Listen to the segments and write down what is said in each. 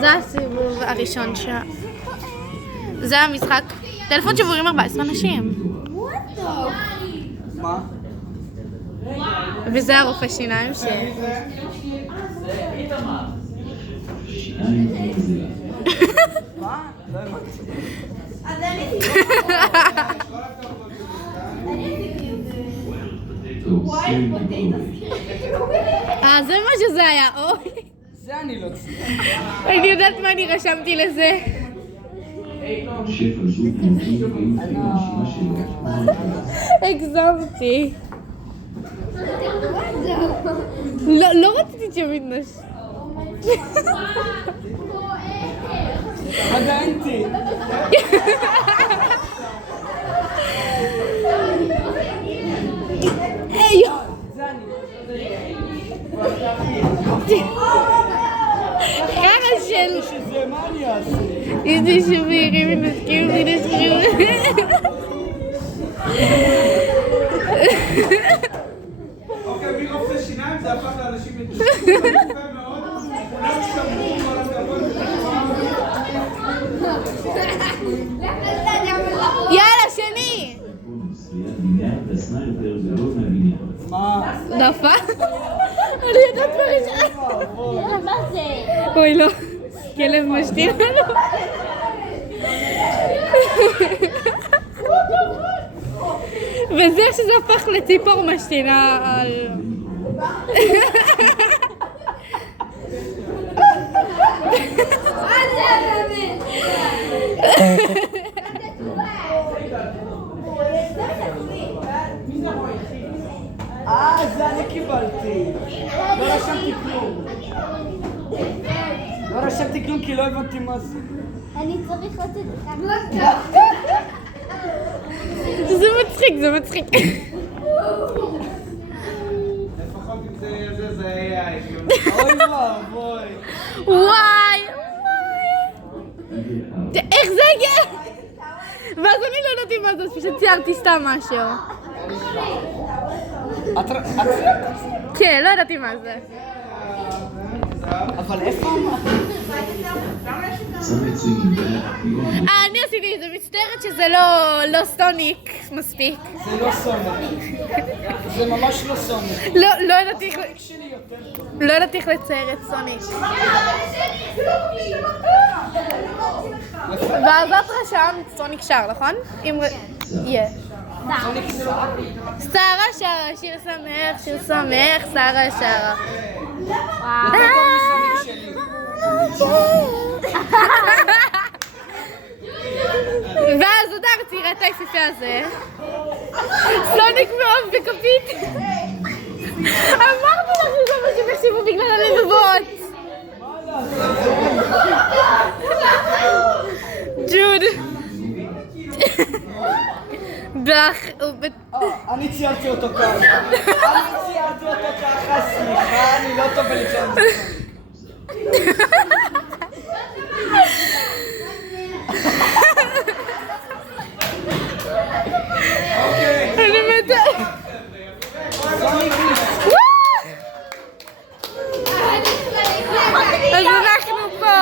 זה הסיבוב הראשון זה המשחק. טלפון שבורים 14 אנשים. מה? וזה הרופא שיניים מה? לא הבנתי. זה מה שזה היה, אוי. זה אני לא צריך. אני יודעת מה אני רשמתי לזה. הגזמתי. לא רציתי שמתנש. עדיינתי. ככה של... שזה מה אני אעשה? איזה שבירים מנתקים אותי לשבירים. אוקיי, מרופא שיניים זה הפך לאנשים מתושבים. זה יפה מאוד. כולם שמרו כל הכבוד. יאללה, שני! מה? נפל? אני יודעת מה יש... מה זה? אוי לא, כלב משתין לנו. וזה שזה הפך לציפור משתינה על... זה אני קיבלתי. לא רשמתי כלום. לא רשמתי כלום כי לא הבנתי מה זה. אני צריך לצאת ככה. זה מצחיק, זה מצחיק. לפחות אם זה היה הגיוני. אוי ואבוי. וואי, איך זה הגיע? ואז אני לא יודעת מה זה, אז פשוט ציירתי סתם משהו. כן, לא ידעתי מה זה. אבל איפה? אני עשיתי את זה, מצטערת שזה לא סוניק מספיק. זה לא סוניק. זה ממש לא סוניק. לא ידעתי איך לצייר את סוניק. ואז את רשמת סוניק שר, נכון? יהיה. שרה שרה, שיר שמח, שיר שמח, שרה שרה. יותר טוב מסוניק שלי. ואז הודרתי, ראתה היפיפה הזה. סוניק מאוד בכפית. אמרתי לך שזה מה שבחשיבו בגלל הלבבות. ג'וד. אני ציירתי אותו ככה. סליחה, אני לא טוב בלצייר. אני מתה. אז אנחנו פה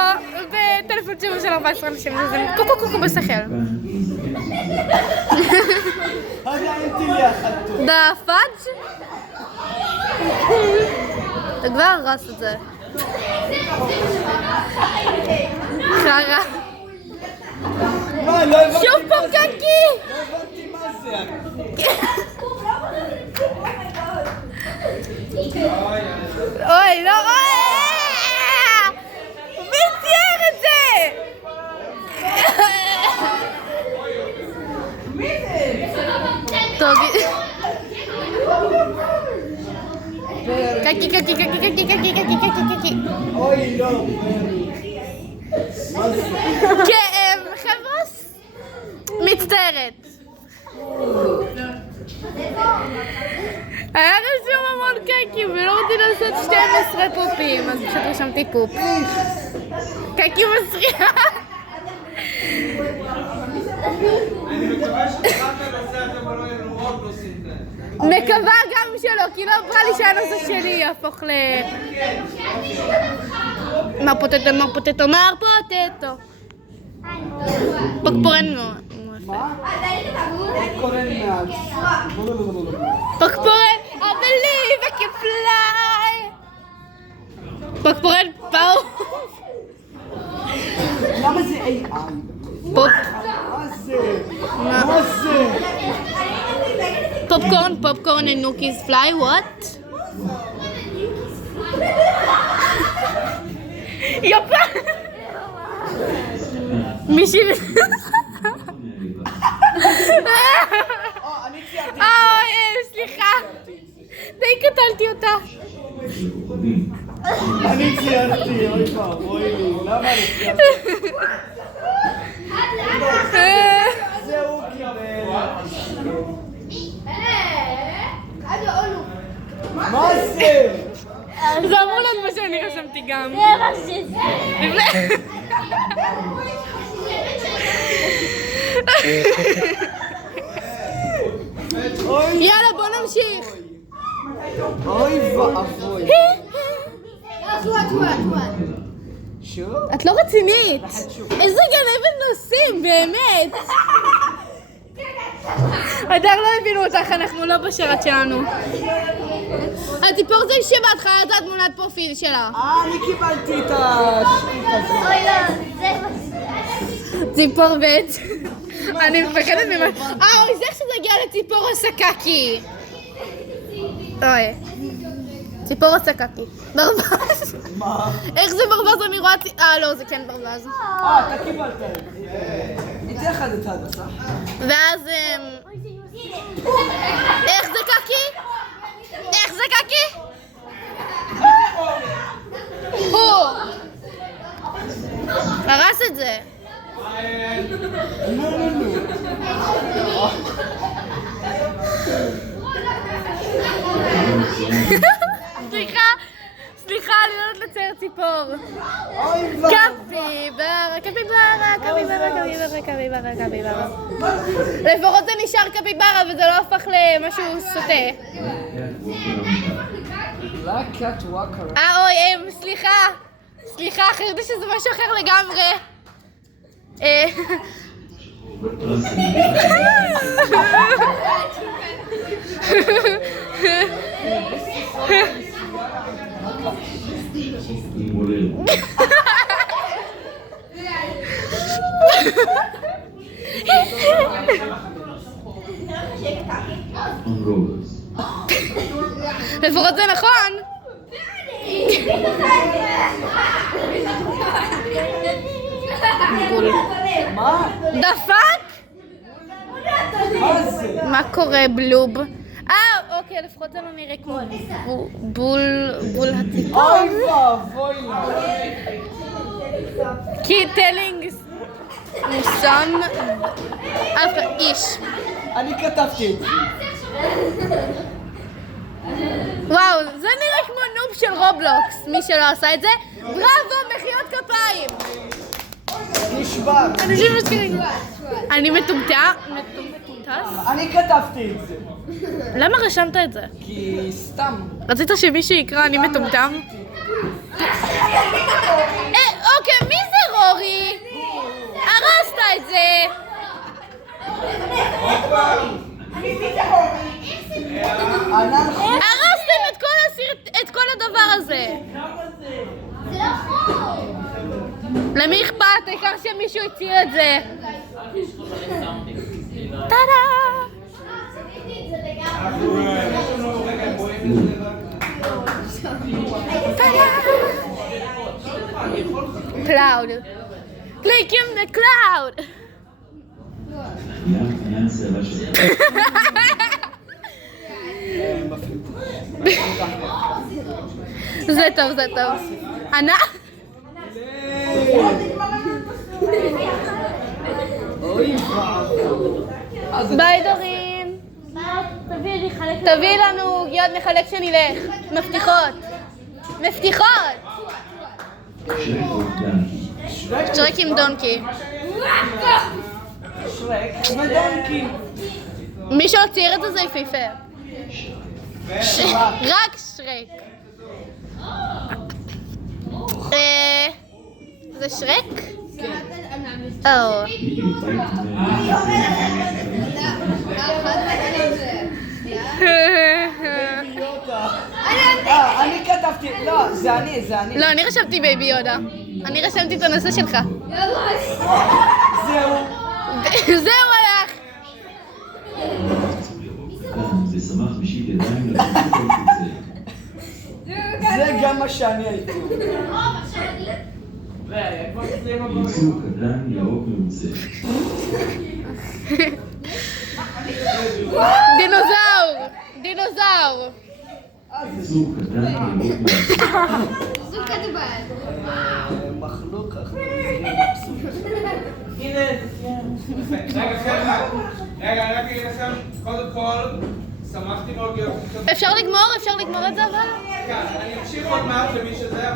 בטלפון של 14 אנשים, זה קוקו בשכל. דה פאג'? אתה כבר הרס את זה. חרה. שוב פה קקי! לא הבנתי מה זה. אוי, לא, מי צייר את זה? טוב. קקי. אוי, לא. כאב, חבר'ס? מצטערת. היה רשום המון קקי ולא רציתי לעשות 12 פופים, אז פשוט רשמתי פופ. קקי מסריחה. אני מקווה שתחלת לנושא הזה ולא יהיו עוד נושאים כאלה. מקווה גם שלא, כי לא עברה לי שהנושא שלי יהפוך ל... Mar potato. Pokporn no. מה? קורן מעט. Pokporn, I believe I can fly. Pokporn פאו. למה זה AI? פופ. מה זה? מה זה? Popcorn and Nookies fly, what? יפה! מישהי... אני ציירתי. סליחה. די קטלתי אותה. אני ציירתי, אוי ואבוי לי. למה אני ציירתי? זהו קיבל. מה זה? זה אמור להיות מה שאני רשמתי גם. יאללה, בוא נמשיך. אוי ואבוי. שוב? את לא רצינית. איזה גנבת נושאים, באמת. הדר לא הבינו אותך, אנחנו לא בשרת שלנו. הציפור זה שבהתחלה זה התמונת פרופיל שלה. אני קיבלתי את השטות הזאת. אוי לא, זה מה ציפור ב' אני מפחדת ממה. אוי, זה איך שזה הגיע לציפור הסקקי. אוי. ציפור הסקקי. ברווז. מה? איך זה ברווז? אני רואה... לא, זה כן ברווז. אתה קיבלת את זה. ניתן לך את הדסה. ואז... איך זה קקי? איך זה קקי? הוא! הרס את זה. סליחה, אני לא יודעת לצייר ציפור. קפיברה. לפחות זה נשאר קפיברה וזה לא הפך למשהו סוטה. אוי, סליחה, חשבתי שזה משהו אחר לגמרי. לפחות זה נכון. מה? דפק? מה זה? מה קורה בלוב? אוקיי, לפחות זה לא נראה כמו בול הציפור. אוי ואבוי לה. כי טלינג מוסם איש. אני כתבתי את זה. וואו, זה נראה כמו נוב של רובלוקס. מי שלא עשה את זה, בראבו, מחיאות כפיים. נשבר. אנשים מסכימים. אני מטומטם. אני כתבתי את זה. למה רשמת את זה? כי סתם. רצית שמישהו יקרא אני מטומטם? אוקיי, מי זה רורי? הרסת את זה. הרסתם את כל הדבר הזה. למי אכפת? העיקר שמישהו יציר את זה. טאדה! Cloud. Click in the cloud. זה טוב. ענה? ביי דורין. תביאי לנו יד נחלק שנלך. מבטיחות. שרק עם דונקי. שרק ודונקי. מי שהוציא את זה יפהפה. רק שרק. זה שרק? או. אני כתבתי, לא, זה אני. לא, אני רשמתי בייבי יודה. אני רשמתי את הנושא שלך. זהו. זהו הלך. זה שמח משיט ידיים זה גם מה שאני הייתי. יצור קטן ירוק ממוצא. דינוזאור. דינוזאור. יצור קטן ירוק ממוצא. מחלוק אחר. רגע, אני רק אגיד לכם, קודם כל, שמחתי מאוד להיות... אפשר לגמור את זה אבל? כן, אני אמשיך עוד מעט למי שזה,